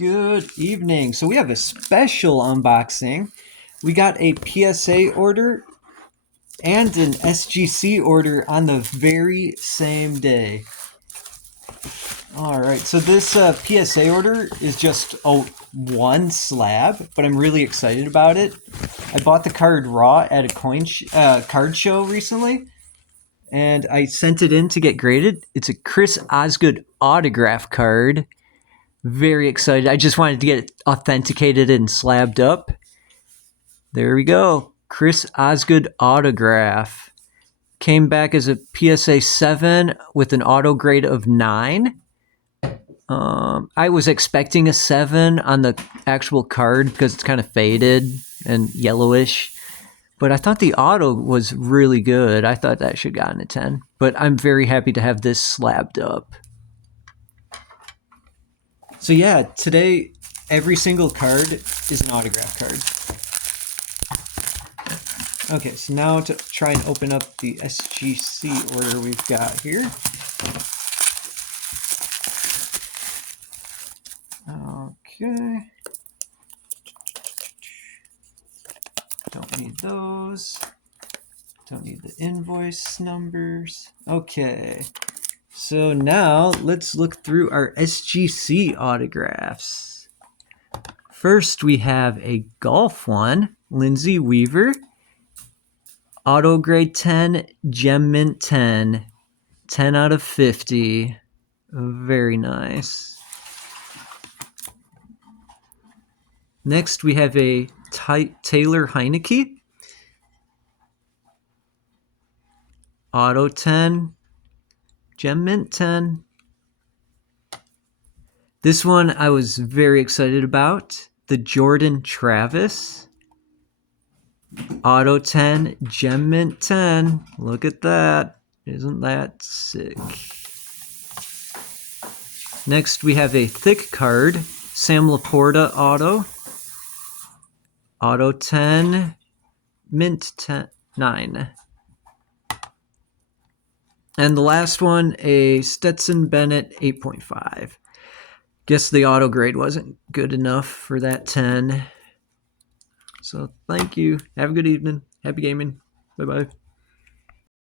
Good evening. So we have a special unboxing. We got a PSA order and an SGC order on the very same day. All right, so this PSA order is just one slab, but I'm really excited about it. I bought the card raw at a card show recently, and I sent it in to get graded. It's a Chris Osgood autograph card. Very excited. I just wanted to get it authenticated and slabbed up. There we go. Chris Osgood autograph. Came back as a PSA 7 with an auto grade of 9. I was expecting a 7 on the actual card because it's kind of faded and yellowish. But I thought the auto was really good. I thought that should have gotten a 10. But I'm very happy to have this slabbed up. So yeah, today every single card is an autograph card. Okay, so now to try and open up the SGC order we've got here. Okay. Don't need those. Don't need the invoice numbers. Okay. So now let's look through our SGC autographs. First, we have a golf one, Lindsay Weaver. Auto grade 10, gem mint 10. 10 out of 50. Very nice. Next, we have a Taylor Heineke. Auto 10. Gem mint 10. This one I was very excited about. The Jordan Travis. Auto 10. Gem mint 10. Look at that. Isn't that sick? Next we have a thick card. Sam Laporta auto. Auto 10. Mint 10. 9. And the last one, a Stetson Bennett 8.5. Guess the auto grade wasn't good enough for that 10. So thank you. Have a good evening. Happy gaming. Bye-bye.